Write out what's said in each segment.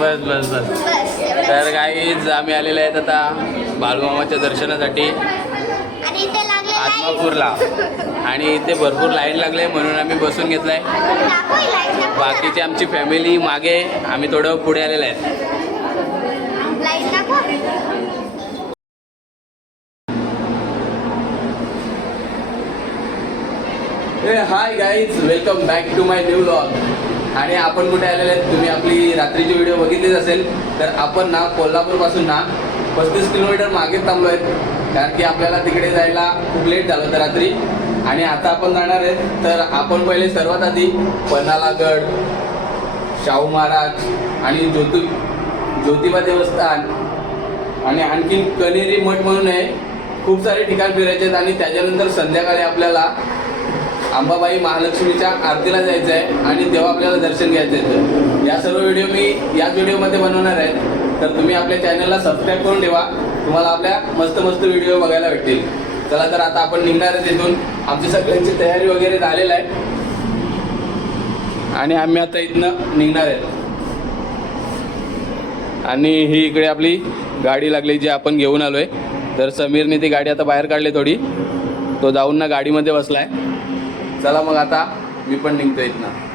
बस बस बस. तर गाईज आम्ही आलेले आहेत आता बाळूमामाच्या दर्शनासाठी आदमापूरला आणि इथे भरपूर लाईन लागले म्हणून आम्ही बसून घेतलाय. बाकीची आमची फॅमिली मागे, आम्ही थोडं पुढे आलेले आहेत. Hi guys, welcome back to my new vlog. आणि आपण कुठे आलेले आहेत, तुम्ही आपली रात्रीची व्हिडिओ बघितलीच असेल. तर आपण ना कोल्हापूरपासून ना 35 किलोमीटर मागे थांबलो आहेत, कारण की आपल्याला तिकडे जायला खूप लेट झालं होतं रात्री. आणि आता आपण जाणार आहेत. तर आपण पहिले सर्वात आधी पन्हाळागड, शाहू महाराज आणि ज्योतिबा देवस्थान आणि आणखीन कनेरी मठ म्हणून आहे, खूप सारे ठिकाण फिरायचे आहेत. आणि त्याच्यानंतर संध्याकाळी आपल्याला अंबाबाई महालक्ष्मीच्या आरतीला जायचं आहे आणि तेव्हा आपल्याला दर्शन घ्यायचं आहे. या सर्व व्हिडिओ मी याच व्हिडिओमध्ये बनवणार आहे. तर तुम्ही आपल्या चॅनलला सबस्क्राईब करून ठेवा, तुम्हाला आपल्या मस्त मस्त व्हिडिओ बघायला भेटतील. चला तर आता आपण निघणार आहे तिथून. आमची सगळ्यांची तयारी वगैरे झालेली आहे आणि आम्ही आता इथनं निघणार आहेत. आणि ही इकडे आपली गाडी लागली जी आपण घेऊन आलोय. तर समीरने ती गाडी आता बाहेर काढली थोडी, तो जाऊन ना गाडीमध्ये बसलाय. चला मग आता मी पण निघतो इथनं.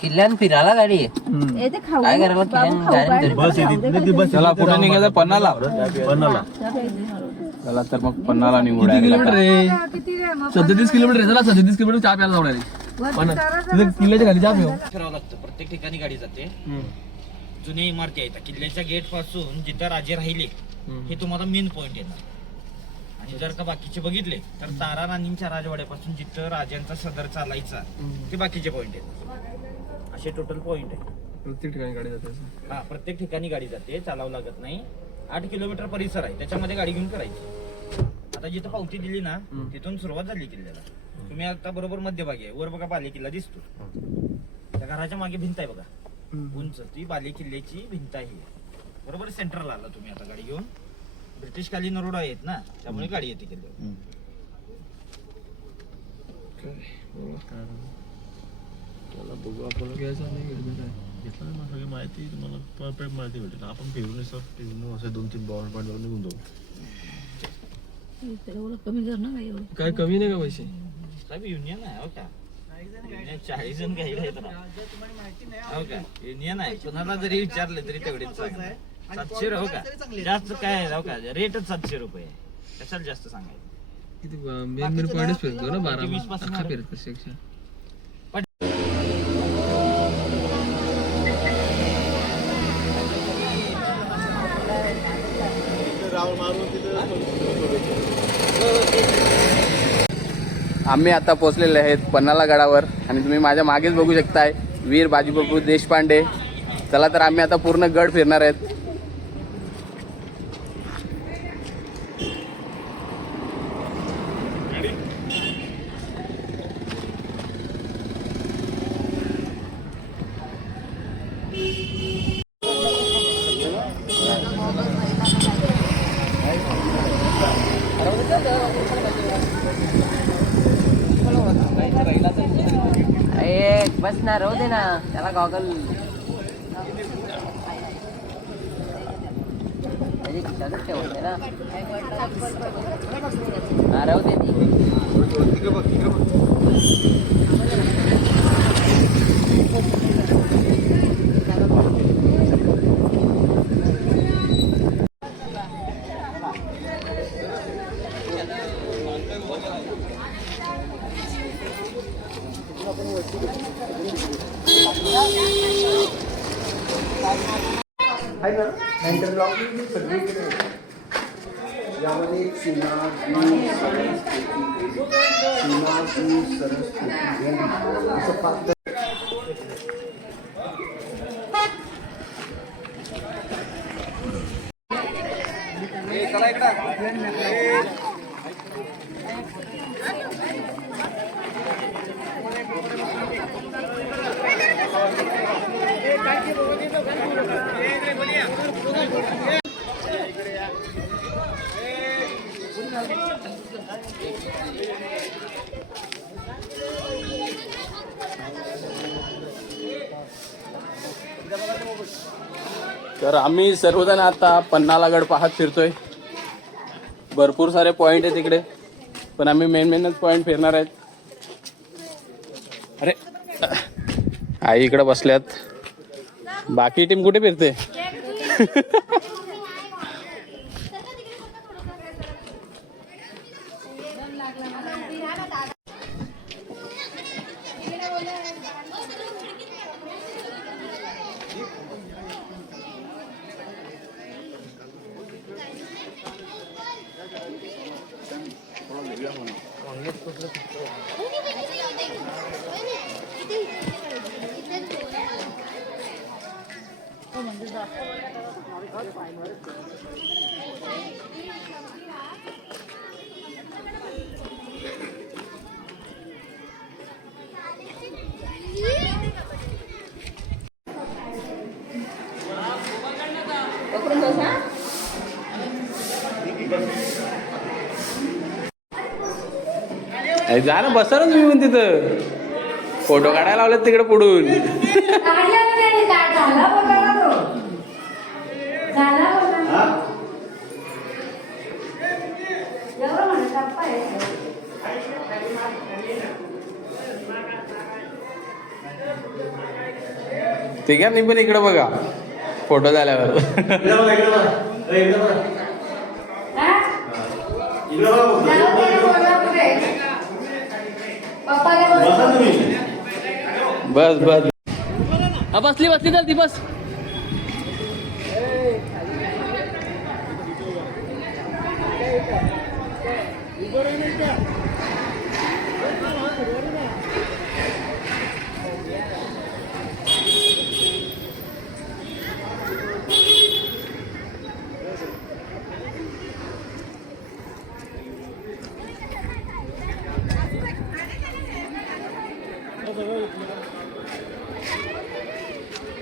किल्ल्यान फिरायला गाडी आहे. काय करायला किल्ल्यान? चला पुढे निघायचं पन्हाळा. चला तर मग पन्हाळा निघू. 37 किलोमीटर. चला 37 किलोमीटर चहा प्यायला जाऊ राहिली. किल्ल्याच्या खाली चहा पिऊ फिरावं लागतं. प्रत्येक ठिकाणी गाडी जाते. जुन्या इमारती आहेत किल्ल्याच्या गेट पासून जिथं राजे राहिले हे तुम्हाला मेन पॉइंट येणार. आणि जर का बाकीचे बघितले तर तारा राणींच्या राजवाड्यापासून जिथं राजांचा सदर चालायचा ते बाकीचे पॉइंट आहेत. असे टोटल पॉइंट आहे. प्रत्येक ठिकाणी गाडी जाते. हा, प्रत्येक ठिकाणी गाडी जाते, चालावं लागत नाही. 8 किलोमीटर परिसर आहे, त्याच्यामध्ये गाडी घेऊन करायची. आता जिथं पावती दिली ना तिथून सुरुवात झाली किल्ल्याला. तुम्ही आता बरोबर मध्यभागी आहे, वर बघा बाले किल्ला दिसतो. त्या घराच्या मागे भिंत आहे बघा उंच, ती बाले किल्ल्याची भिंत आहे. बरोबर सेंटरला आला तुम्ही आता गाडी घेऊन. ब्रिटिशकालीन रोड आहेत ना, त्यामुळे गाडी येते किल्ल्यावर. बघू आपण घेतलं ना सगळी माहिती, तुम्हाला परफेक्ट माहिती भेटेल. आपण फिरून असे 2-3 पॉईंट निघून जाऊ. कमी कर ना काही. काय कमी नाही का पैसे? साहेब युनियन आहे हो का? 40 जण काही हो का? युनियन आहे, कोणाला जरी विचारले तरी तेवढेच सांगा. 700 हो का? जास्त काय हो का? रेटच 700 रुपये. कशाला जास्त सांगायचं? किती मेन पॉईंटच फिरतो ना 12 अख्खा फिरत सेक्शन. आम्ही आता पोहोचलेले आहेत पन्हाळा गडावर आणि तुम्ही माझ्या मागेच बघू शकताय वीर बाजीप्रभू देशपांडे. चला तर आम्ही आता पूर्ण गड फिरणार आहेत. बस ना, राहू दे ना त्याला. गॉगल ठेवते ना, राहू दे ती. आहे ना हँडल लॉक सगळीकडे. यामध्ये चुना सरस्वती असं पात्र. तर आम्ही सर्वजण आता पन्हाळगड पाहत फिरतोय. भरपूर सारे पॉइंट आहेत तिकडे, पण आम्ही मेनच पॉइंट फिरणार आहेत. अरे आई इकडे बसल्यात. बाकी टीम कुठे फिरते? जा ना, बसा ना तुम्ही पण तिथं. फोटो काढायला लावलेत तिकडे पुढून. ठीक आहे, मी पण इकडे बघा फोटो झाल्यावर. बस बस, हा बसली बसली तर ती बस.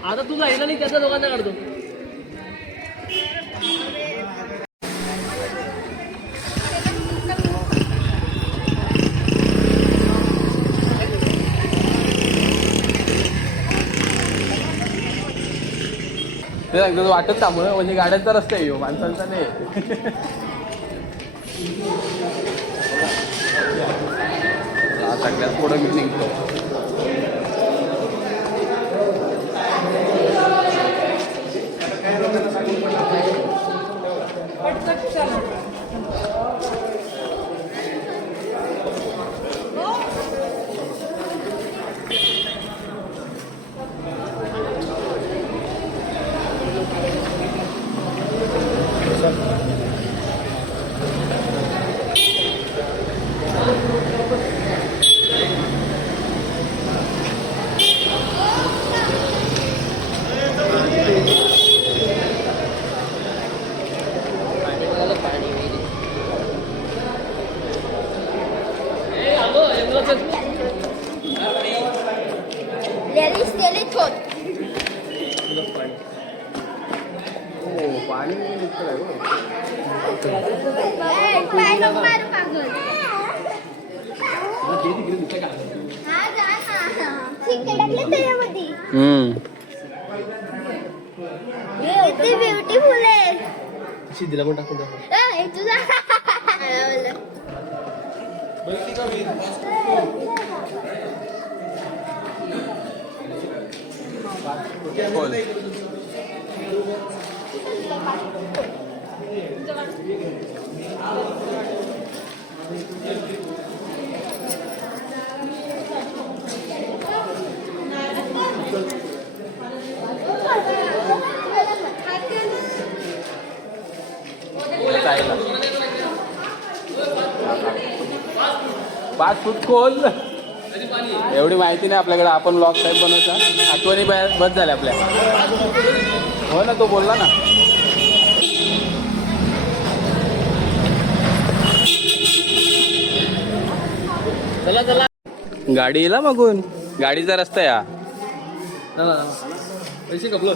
आता तू जायला नाही, त्याच्या दोघांना काढतो. ते सांगतो तो वाटत थांबून, म्हणजे गाड्यांचा रस्ता आहे ह्यो, माणसांचा नाही. सगळ्यात पुढं मी निघतो. ब्युटिफुल आहे. सिद्धीला पण टाकून पाच फूट खोल. एवढी माहिती नाही आपल्याकडे, आपण लॉक टाईप बनवायचा. आठवणी बस झाल्या आपल्या. हो ना, तो बोलला ना. चला चला, गाडी येला मागून. गाडीचा रस्ता या पैसे कपलो.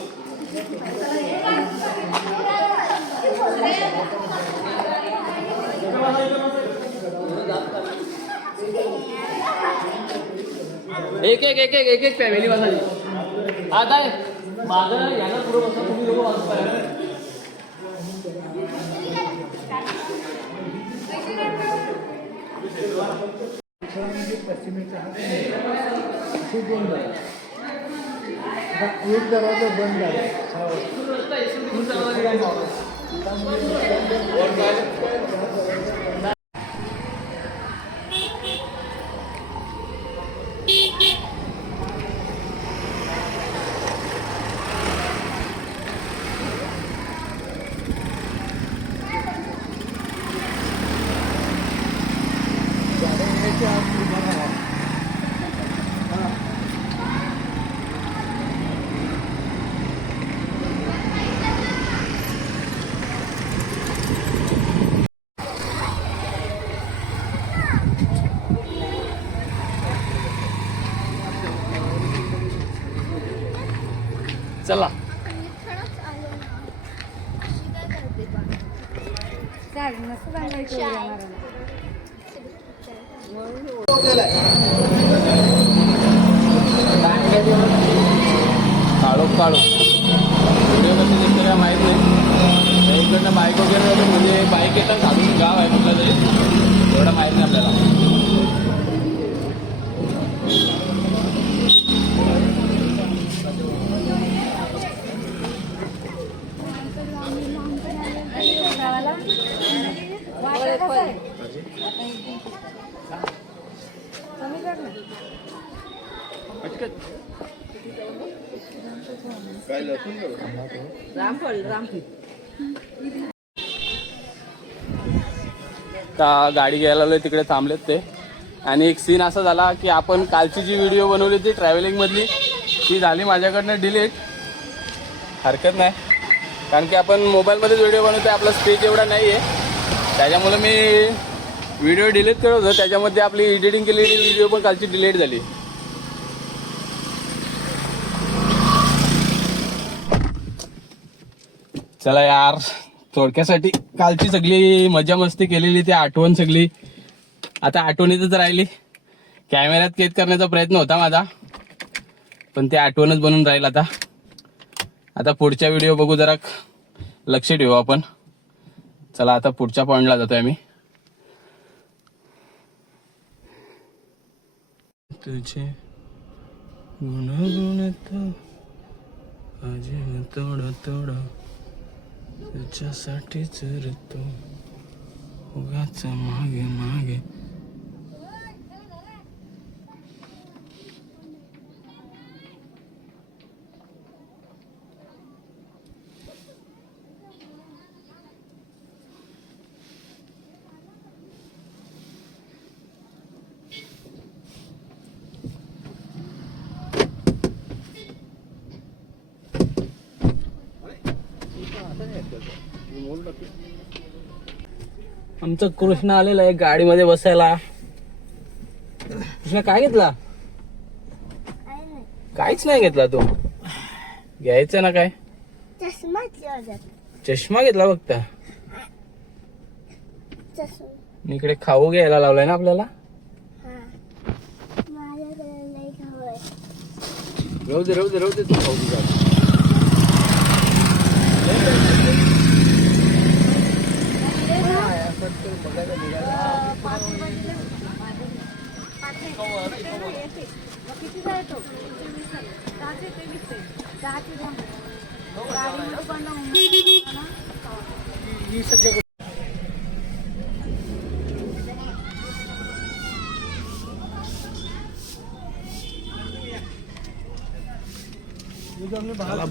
एक एक एक एक एक एक फॅमिली बसायची. आता माझं याला पुढे बसा, तुम्ही लोक बसा. म्हणजे पश्चिमेचा हात असे 2 दरवाजे. आता एक दरवाजा बंद आहे 6 वाजता. चला. काढो काढो व्हिडिओ कसं दिसतं काय माहीत नाही. इकडनं बाईक वगैरे होतं, म्हणजे बाईक येतात घालून गाव आहे कुठलं तरी, एवढं माहीत नाही आपल्याला. का गाडी घ्यायला आलोय तिकडे थांबलेत ते. आणि एक सीन असा झाला की आपण कालची जी व्हिडिओ बनवली होती ट्रॅव्हलिंग मधली, ती झाली माझ्याकडनं डिलीट. हरकत नाही, कारण की आपण मोबाईलमध्येच व्हिडिओ बनवतो, आपला स्पेस एवढा नाही आहे, त्याच्यामुळे मी व्हिडिओ डिलीट करत होतो. त्याच्यामध्ये आपली एडिटिंग केलेली व्हिडिओ पण कालची डिलीट झाली. चला यार, थोडक्यासाठी कालची सगळी मजा मस्ती केलेली ती आठवण सगळी आता आठवणीतच राहिली. कॅमेऱ्यात कैद करण्याचा प्रयत्न होता माझा, पण ते आठवणच बनून राहील. आता पुढच्या व्हिडिओ बघू, जरा लक्ष ठेवू आपण. चला आता पुढच्या पॉइंटला जातोय आम्ही. तुझे गुणगुणत अजून थोडं थोडं तुझ्यासाठीच रतो उगाच मागे मागे. आमचा कृष्ण आलेला आहे गाडीमध्ये बसायला. कृष्ण काय घेतला? काहीच नाही घेतला तू. घ्यायचं ना काय? चष्मा घेतला फक्त. इकडे खाऊ घ्यायला लावलाय ना आपल्याला. राहू दे राहू दे राहू दे, तू खाऊ दे.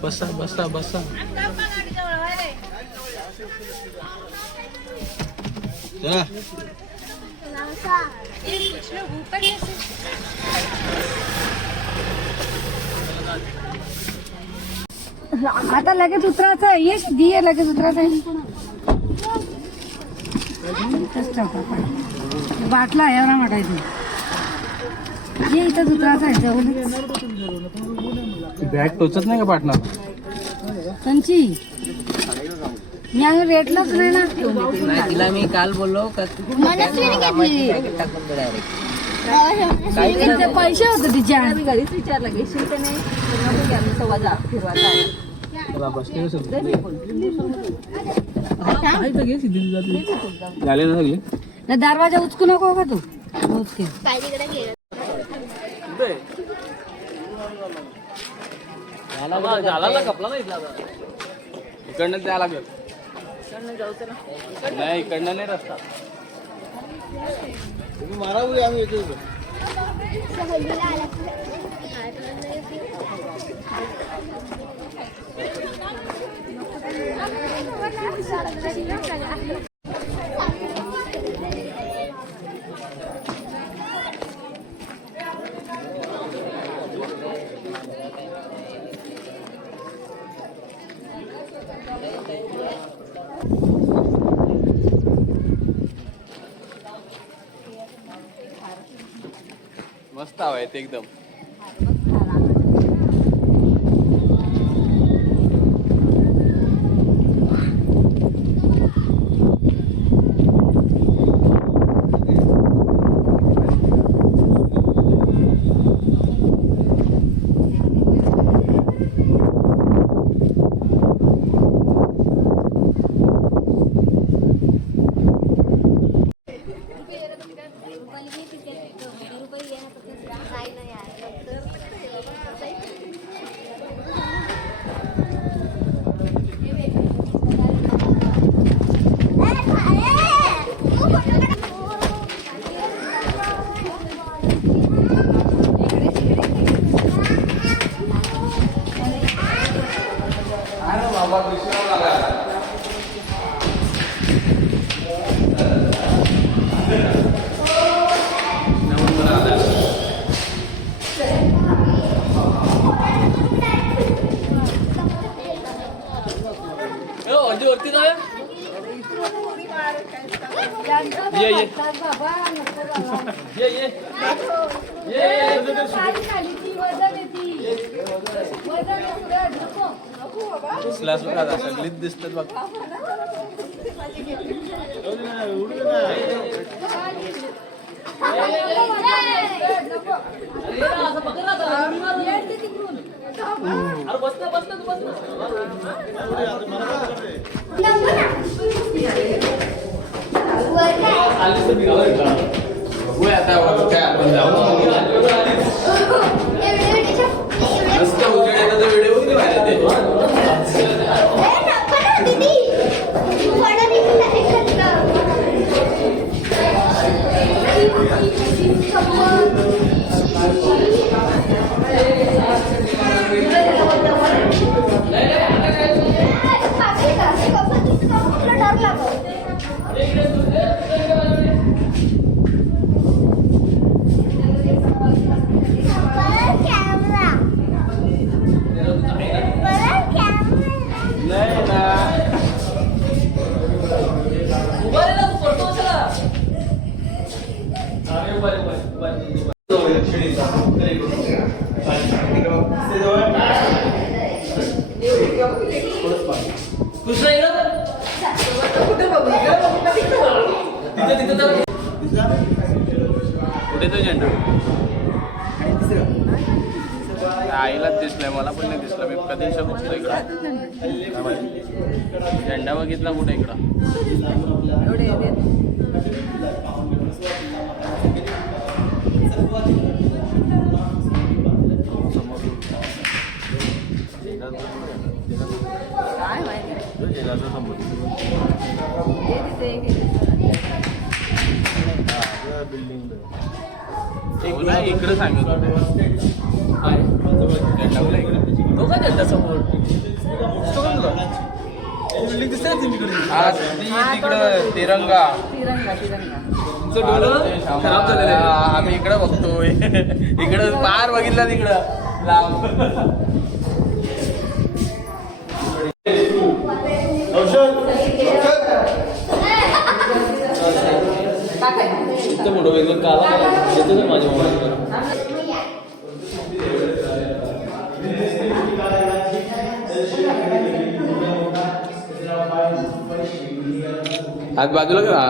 बसा बसा बसा. आता लगेच उतरायचं आहे. येस दिये लगेच उतरायचं आहे. बाटला एवढा म्हटायचं. ये इथं उतरायचं आहे. जाऊ बॅग टोचत नाही का पाटणार? त्यांची मी अजून रेटलाच नाही ना. तिला मी काल बोललो का मनस्विनी घेतली. टाकून डायरेक्ट ते पैसे होते तिच्या मी घरीच विचारलं घेशील का नाही तर नको घ्या मी सव्वा जा फिरवा झाले ना सगळे ना दरवाजा उचकू नको का तू उचके इकडनं द्यावं लागेल नाही इकडनं नाही रस्ता तुम्ही मारा उडी, आम्ही येतो इथं. मस्त हवा येते एकदम. वरती जाऊया. ये ये ये ये सगळीच दिसतात बघ. बघूया आता काय आपण जाऊ मस्त उजेडाचा व्हिडिओ किती भारी कुठे तो झेंडू आईलाच दिसलाय, मला पण नाही दिसला. मी कधी बघतो इकडं झेंडा बघितला कुठे इकडं. काय माहिती इकडे सांगितलं तो काय झेंडा समोर तिकडं तिरंगा खराब झालेला. आम्ही इकडं बघतोय इकडं पार बघितला तिकडं लांब. मोठं वेगळं काला येतं माझ्या मोबाईल. हात बाजूला करा.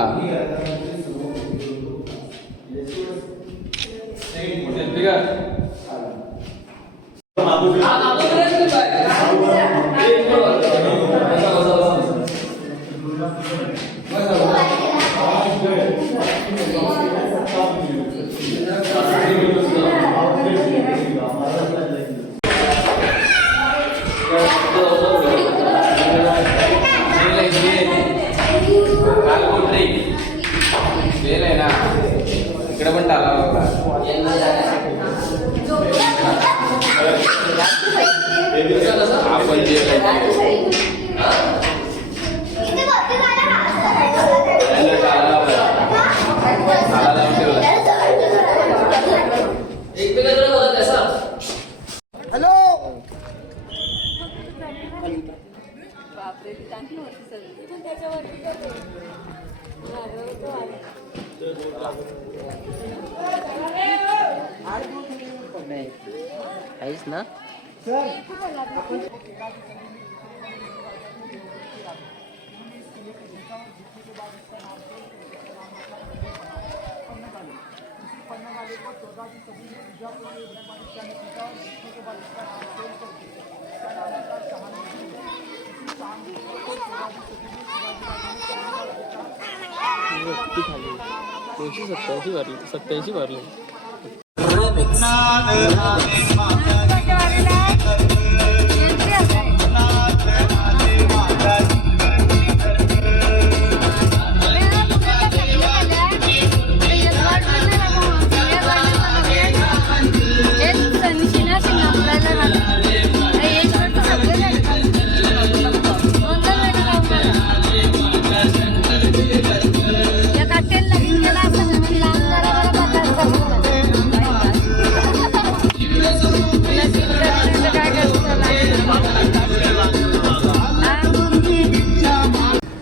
आहे ना इकडे पण टाला आपण जे काहीच ना सत्याऐंशी भरले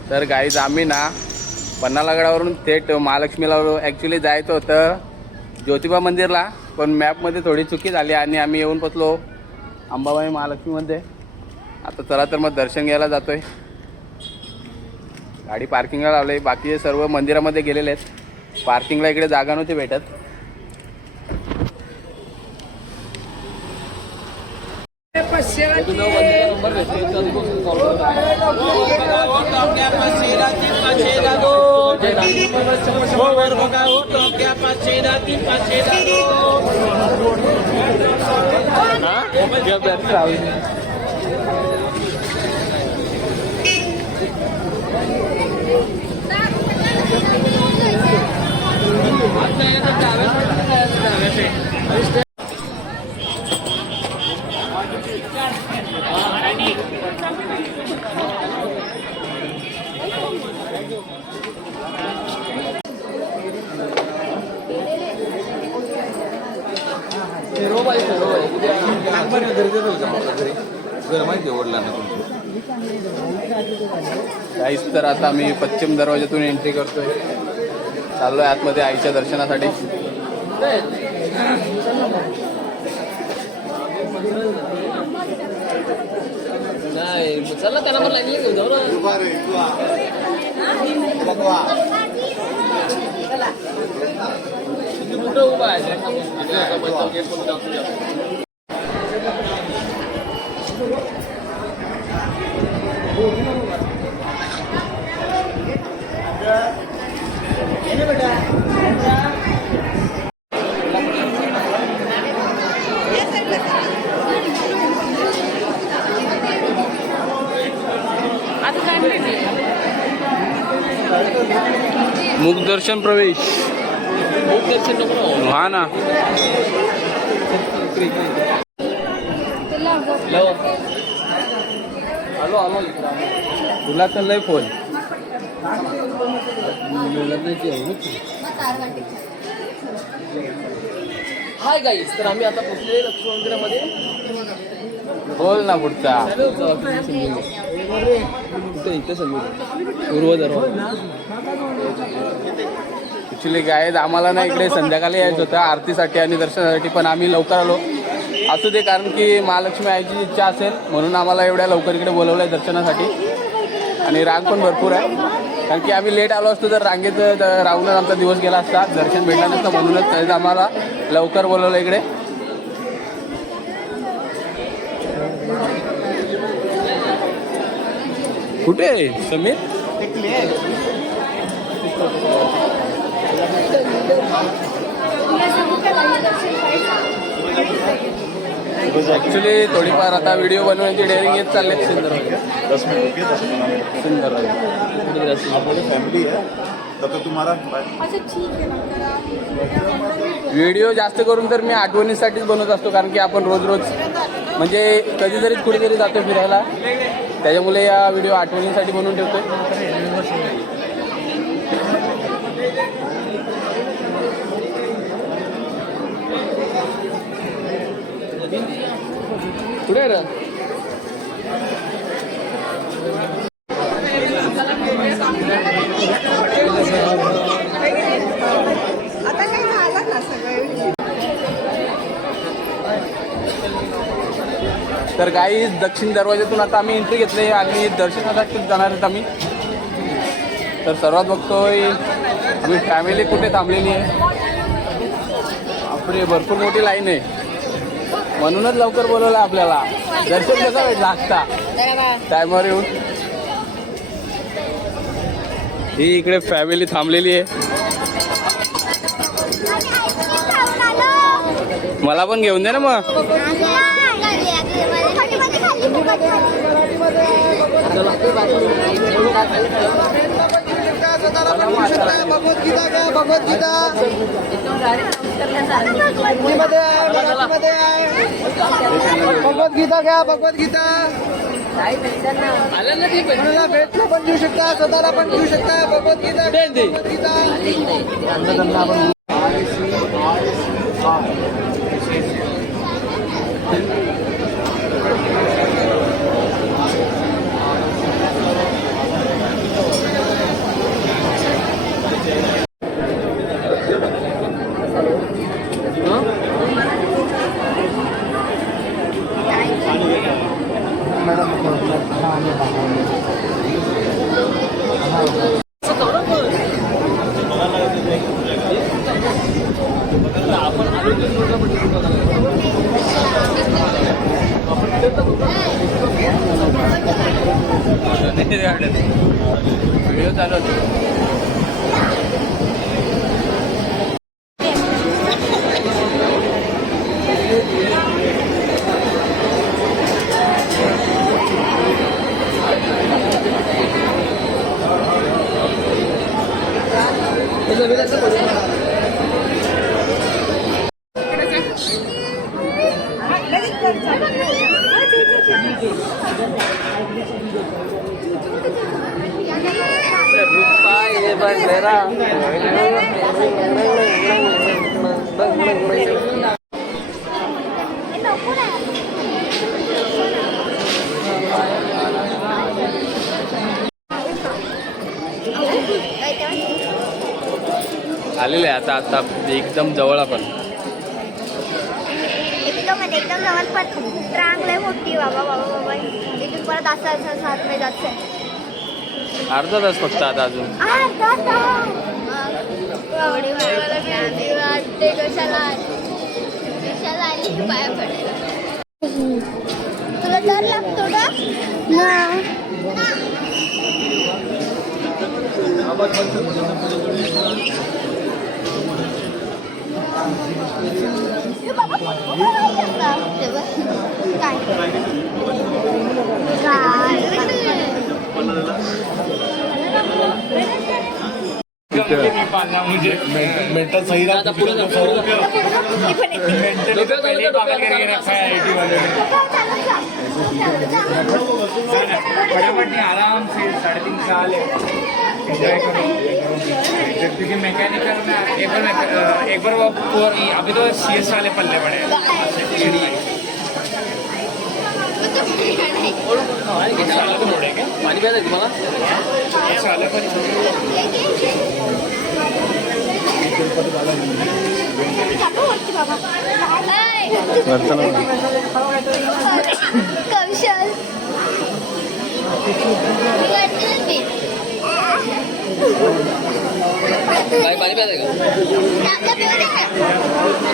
तर गाईज आम्ही ना पन्हाळगडावरून थेट महालक्ष्मीला ॲक्च्युली जायचं होतं ज्योतिबा मंदिरला, पण मॅपमध्ये थोडी चुकी झाली आणि आम्ही येऊन पोचलो अंबाबाई महालक्ष्मीमध्ये. आता चला तर मग दर्शन घ्यायला जातोय. गाडी पार्किंगला लावली, बाकी सर्व मंदिरामध्ये गेलेले आहेत. पार्किंगला इकडे जागा नव्हती भेटत. गाईस तर आता आम्ही पश्चिम दरवाजातून एंट्री करतोय. चाललोय आतमध्ये आईच्या दर्शनासाठी. नाही चला त्याला पण लागली घेऊ जाऊ कुठं उभा आहे. मुखदर्शन प्रवेश. हा ना तुला तर लय फोन. हाय गाईस, तर आम्ही आता पोहोचले लक्ष्मी मंदिरामध्ये. बोल ना पुढचा. इथे समोर पूर्व दरवाजा. ॲक्च्युली काय आम्हाला ना इकडे संध्याकाळी यायचं होतं आरतीसाठी आणि दर्शनासाठी, पण आम्ही लवकर आलो. असू दे, कारण की महालक्ष्मी आईची इच्छा असेल म्हणून आम्हाला एवढ्या लवकर इकडे बोलवलं आहे दर्शनासाठी. आणि रांग पण भरपूर आहे, कारण की आम्ही लेट आलो असतो तर रांगेत राहूनच आमचा दिवस गेला असता, दर्शन भेटलं नसतं. म्हणूनच आम्हाला लवकर बोलवलं इकडे. कुठे आहे समीर? ॲक्च्युली थोडीफार आता व्हिडिओ बनवण्याची डेअरिंग येत चालले सुंदर 10 मिनट रुकिए 10 मिनट में सुंदर आप बोले फैमिली है तब तक तुम्हारा अच्छा ठीक आहे ना व्हिडिओ जास्त करून तर मी आठवणीसाठीच बनवत असतो, कारण की आपण रोज रोज म्हणजे कधीतरी कुठेतरी जातो फिरायला, त्याच्यामुळे या व्हिडिओ आठवणीसाठी बनवून ठेवतोय. कुठे रे आता काय झालं ना सगळं. तर काही दक्षिण दरवाजातून आता आम्ही एंट्री घेतली आणि दर्शनासाठी जाणार आहेत आम्ही. तर सर्वात बघतोय आम्ही फॅमिली कुठे थांबलेली आहे. बापरे भरपूर मोठी लाईन आहे, म्हणूनच लवकर बोलवलं आपल्याला. दर्शन कसं भेटलं आत्ता टायमावर येऊन. ही इकडे फॅमिली थांबलेली आहे. मला पण घेऊन दे ना मग. भगवद्गीता घ्या, भगवद्गीता कोणाला भेटलं पण देऊ शकता, स्वतःला पण देऊ शकता. भगवद्गीता व्हिडिओ चालू होते. आलेले आहे आता आता एकदम जवळ आपण. एकदम जवळ पण रांग लय मोठी बाबा बाबा बाबा. इथून परत असं सात मे जायचं. अर्धा तास फक्त आता अजून. वाटते कशाला आली पाया पडायला. तुला डर लागतो ना? मेंटल सही रहा आराम से 3.5 साल एंजॉय करो. क्योंकि मैकेनिकल में एक बार वो अभी तो CS वाले पल्ले पड़े पाणी प्यायचं तुम्हाला? कौशल काय पाणी प्यायचं का?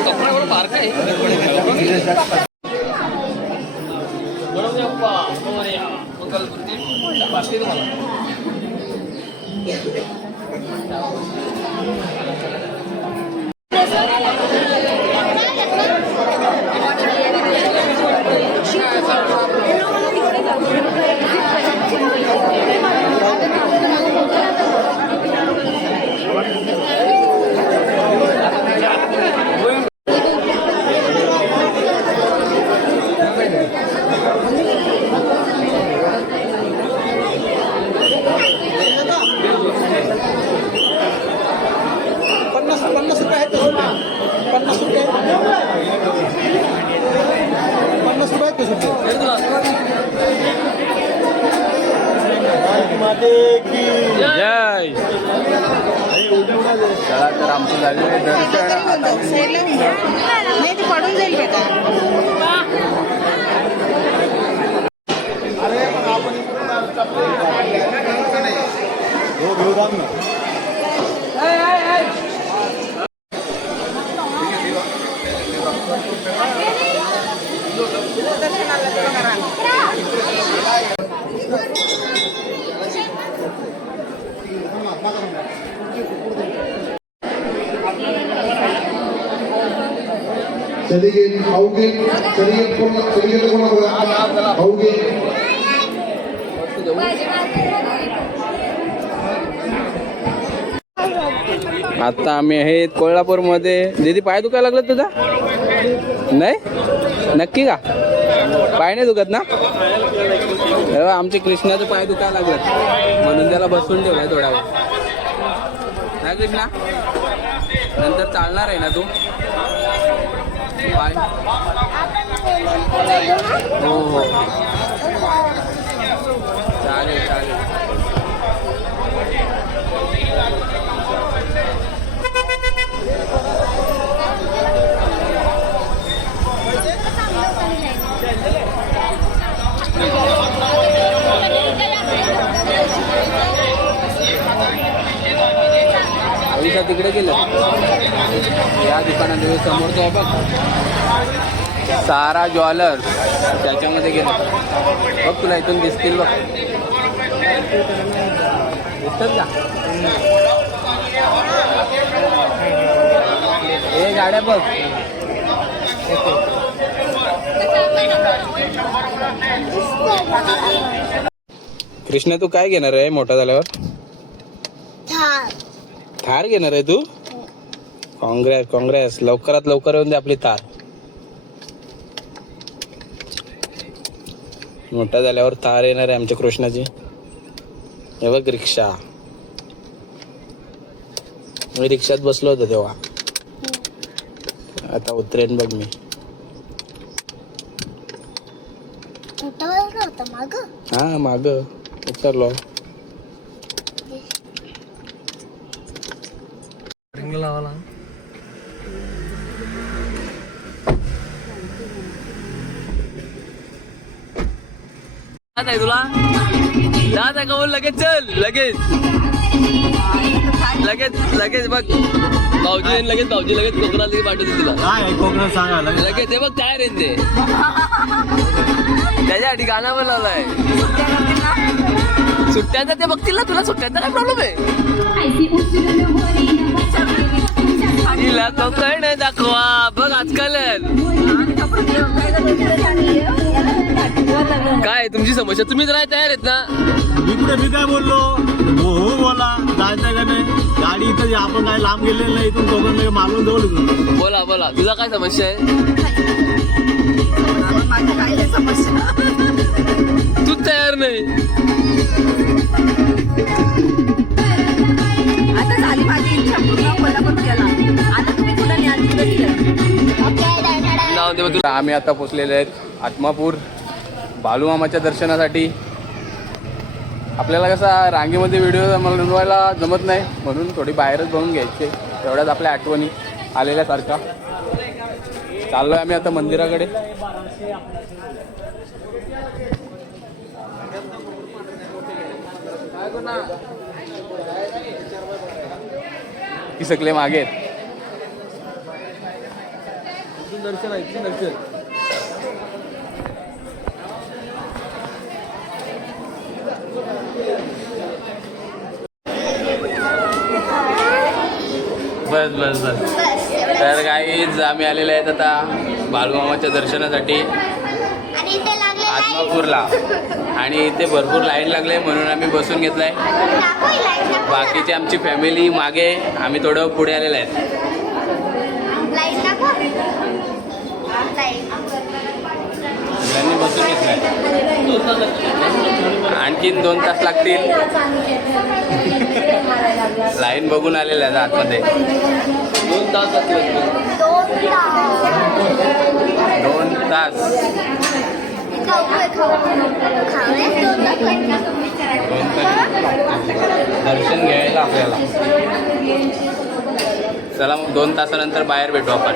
कपडा पार्क आहे. जय. चला तर आमचं झालेलं आहे दर्शन. आता नाही ते पडून जाईल बेटा. चलिए आओगे चलिए चलिए तो कोणा आओगे आता आम्ही आहेत कोल्हापूरमध्ये. दीदी पाय दुखायला लागलं तुझा? नाही नक्की का? पाय नाही दुखत ना? आमचे कृष्णाचं पाय दुखायला लागलं म्हणून त्याला बसून ठेवलाय थोडा वेळ. नाही कृष्णा नंतर चालणार आहे ना तू? पाय हो हो चालेल चालेल. आयुष्यात तिकडे गेलं या दुकानात समोर तो बघ सारा ज्वेलर्स त्याच्यामध्ये गेलं बघ. तुला इथून दिसतील बघ. दिसतात का हे गाड्या बघ. कृष्णा तू काय घेणार आहे मोठा झाल्यावर? थार घेणार आहे तू? काँग्रेस काँग्रेस. लवकरात लवकर येऊन दे आपली थार. मोठा झाल्यावर थार येणार आहे आमच्या कृष्णाची. हे बघ रिक्षा. मी रिक्षात बसलो होतो तेव्हा. आता उतरेन बघ मी. हा माग उतरलो. आहे तुला जात आहे का बोल? लगेच चल लगेच लगेच लगेच बघ भाऊजी लगेच भाऊजी लगेच कोकणात लगेच पाठवते तुला. काय कोकणात सांगा लगेच ते बघ काय रे ते त्याच्यासाठी गाणं पण लावलंय. सुट्ट्यांचा ते बघतील ना तुला. सुट्ट्यांचा काय प्रॉब्लेम आहे? तिला कोकण दाखवा बघ आजकाल. काय तुमची समस्या? तुम्हीच राहाय तयार आहेत ना? मी काय बोललो? हो बोला जायचं का नाही? गाडी इथं आपण काय लांब गेलेलं नाही. इथून कोकण मालवण जवळ येतो. बोला बोला तुझा काय समस्या आहे? तूच तयार नाही. आता झाली माझी इच्छा पूर्ण. कोल्हापूर केला. आता तुम्ही कुठं न्याल नाव देव तुला. आम्ही आता पोचलेले आहेत आत्मापूर बालूमामाच्या दर्शनासाठी. आपल्याला कसा रांगेमध्ये व्हिडिओ बनवायला जमत नाही म्हणून थोडी बाहेरच बनवून घ्यायचे. एवढ्याच आपल्या आठवणी आलेल्यासारखा. चाललोय आम्ही आता मंदिराकडे. की सगळे मागे आहेत. दर्शन आहे दर्शन. बस बस बस. तर गाईज आम्ही आलेले आहेत आता बालूमामाच्या दर्शनासाठी आत्मापूरला. आणि इथे भरपूर लाईन लागले म्हणून आम्ही बसून घेतलाय. बाकीची आमची फॅमिली मागे, आम्ही थोडं पुढे आलेले आहेत. त्यांनी बसून घेतलाय. आणखीन 2 तास लागतील. लाईन बघून आलेल्या आहेत आतमध्ये. 2 तास लागतील. 2 तास. 2 तास दर्शन घ्यायला आपल्याला. चला मग 2 तासानंतर बाहेर भेटू आपण.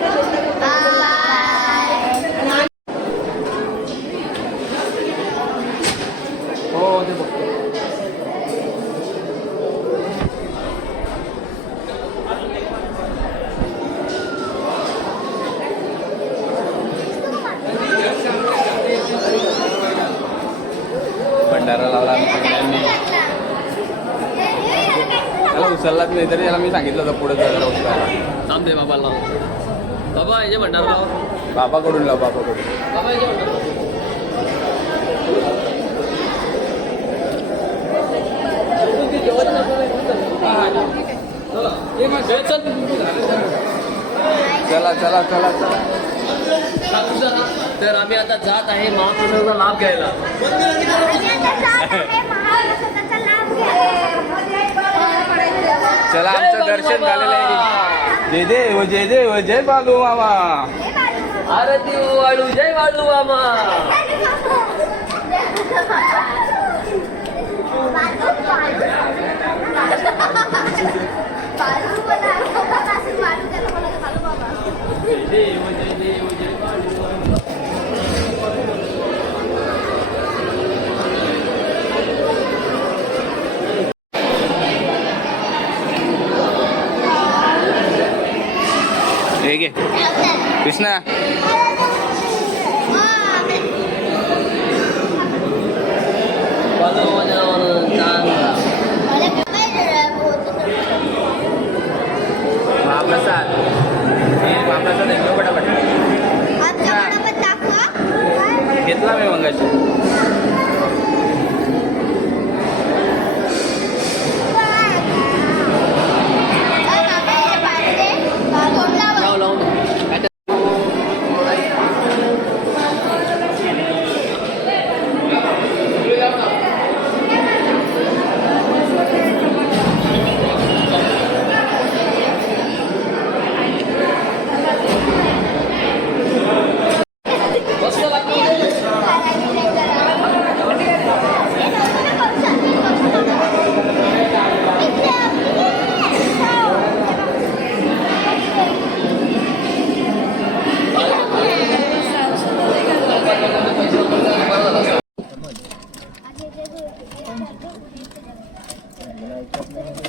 हो ते बघतो. भंडारा लावला आम्ही सगळ्यांनी. त्याला उचललाच नाही तरी त्याला मी सांगितलं होतं पुढे जायला उचलायला. थांब दे बाबाला. बाबा याचे भंडारा लाव. बाबाकडून लाव, बाबाकडून. बाबा याचे भंडारा. चला चला चला चला. तर आम्ही आता जात आहे महाप्रसादाचा लाभ घ्यायला. चला आमचं दर्शन झालेलं आहे. जय देव जय देव जय बालू मामा. आरती वाळू जय वाळू मामा. जय देव जय देव जय वाळू मामा. हे घे कृष्णा. महाप्रसाद महाप्रसाद आहे पटापट घेतला मी मंगाशी.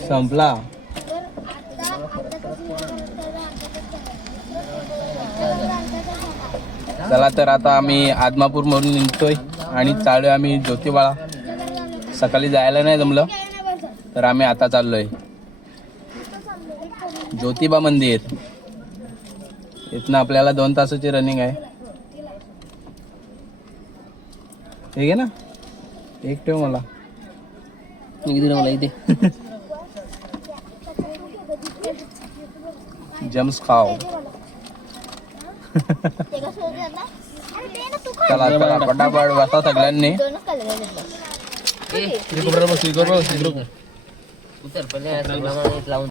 संपला. चला तर आता आम्ही आदमापूर म्हणून निघतोय आणि चाललोय आम्ही ज्योतिबाला. सकाळी जायला नाही जमलं तर आम्ही आता चाललोय ज्योतिबा मंदिर. इथनं आपल्याला 2 तासाची रनिंग आहे. ठीक आहे ना. एक ठेव मला. मला इथे जम्स खाओ. चला चला पटापट बसा सगळ्यांनी. उतर पहिले लावून